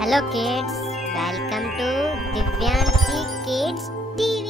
Hello kids, welcome to Divyanshi Kids TV.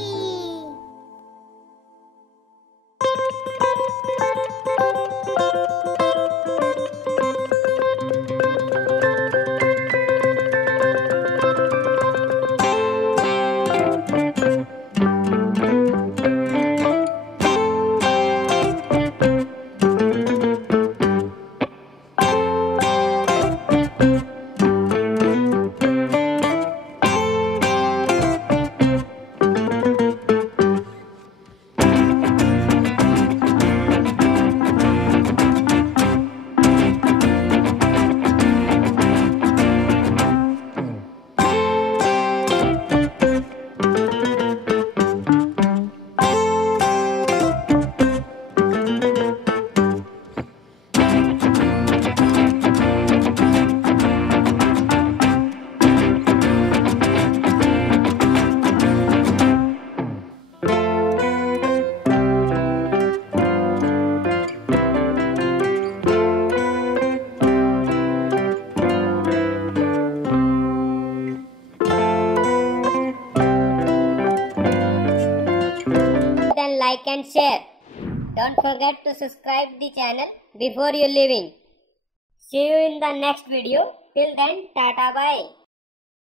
Then like and share. Don't forget to subscribe the channel before you leaving. See you in the next video. Till then, tata bye.